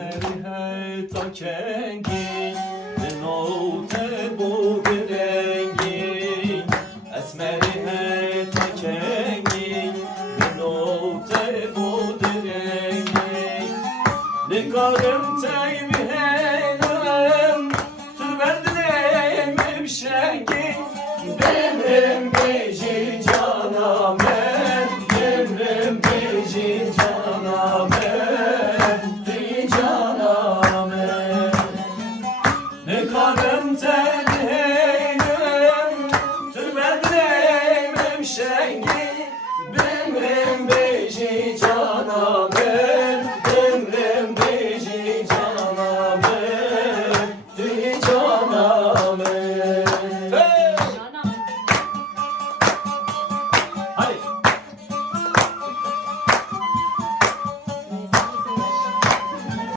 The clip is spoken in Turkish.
esmeri hey ta kengi note bu rengi esmeri hey ta kengi note bu rengi nigarım teymi heylem tüberdi